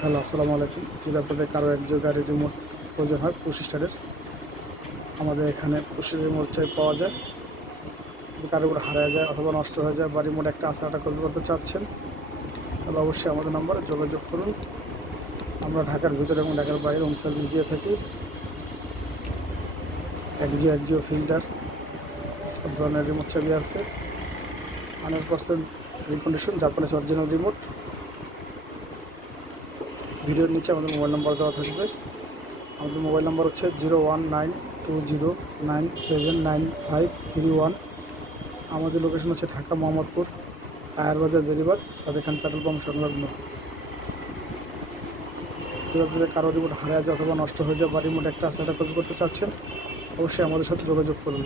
Hello, আসসালামু আলাইকুম। যদি আপনাদের কারো একজোড়া গাড়ির রিমোট প্রয়োজন হয় পুশ স্টারের, আমাদের এখানে পুশ রিমোট পাওয়া যায়। যদি কারো উপর হারিয়ে যায় অথবা নষ্ট হয়ে যায় বা রিমোট একটা আসাটা করতে চাচ্ছেন, তাহলে অবশ্যই আমাদের নাম্বারে যোগাযোগ করুন। আমরা ঢাকার ভিতরে এবং ঢাকার বাইরে হোম সার্ভিস দিয়ে থাকি। একজিও ফিল্টার সব ধরনের রিমোট চাবি আছে। 100% রিকন্ডিশন জাপানিজ অরিজিনাল রিমোট। ভিডিওর নিচে আমাদের মোবাইল নাম্বার দেওয়া থাকবে। আমাদের মোবাইল নাম্বার হচ্ছে 019209799531। আমাদের লোকেশন হচ্ছে ঢাকা মোহাম্মদপুর আয়ার বাজার বেরিবাদ সাদেক খান পেট্রোল পাম্প সংলগ্ন। যদি আপনাদের কারো রিমোট হারিয়ে যায় অথবা নষ্ট হয়ে যায় বা রিমোট একটা সেটা কপি করতে চাচ্ছেন, অবশ্যই আমাদের সাথে যোগাযোগ করুন।